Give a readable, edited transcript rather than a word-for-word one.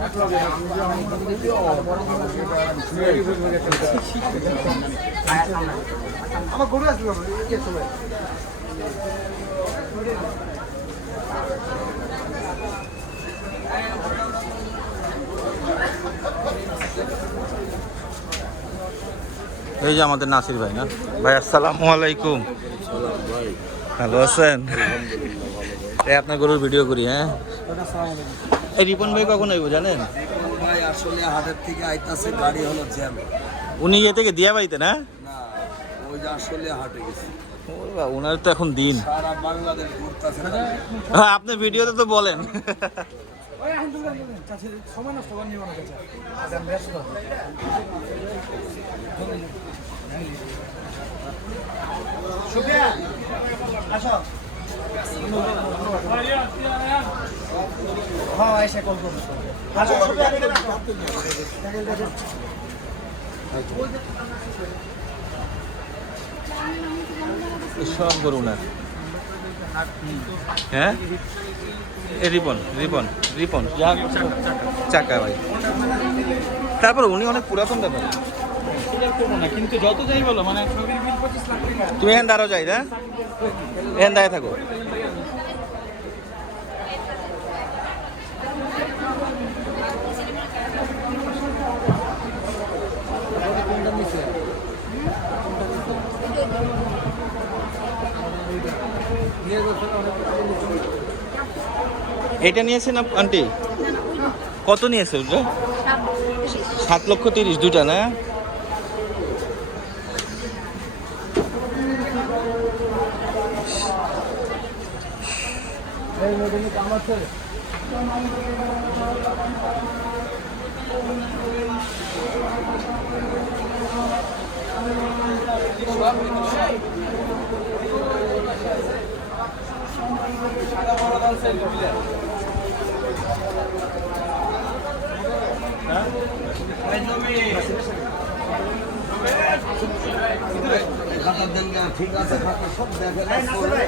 আমার গরু আসবে সবাই এই যে আমাদের নাসির ভাই না ভাই, আসসালামু আলাইকুম। ভালো আছেন? এই আপনার গরুর ভিডিও করি। হ্যাঁ, এই রিপন ভাই কখন আইব জানেন? ভাই আসলে হাটের থেকে আইতাছে, গাড়ি হলো জ্যাম। উনি ইয়ে থেকে দিয়া বাড়িতে না? না, ওই যে আসলে হাটে গেছে, ওনার তো এখন দিন। সারা বাংলাদেশ ঘুরতেছে। হ্যাঁ, আপনি ভিডিওতে তো বলেন। সময় নষ্ট করেন জীবনের কাছে সুপ্রিয়া আসো। হ্যাঁ এসে কল করবো। আসো সুপ্রিয়া, সব গরু না। হ্যাঁ, রিপন রিপন রিপন চাকা ভাই। তারপর উনি অনেক পুরাতন ব্যাপার। কিন্তু যত যাই বলো মানে তুমি এখান দাঁড়াও যাই না, এখান দাঁড়িয়ে থাকো। এটা নিয়েছেন আন্টি? কত নিয়েছে ওটা? 7,30,000 দুটা না? ঠিক আছে, সব দেখে ছবি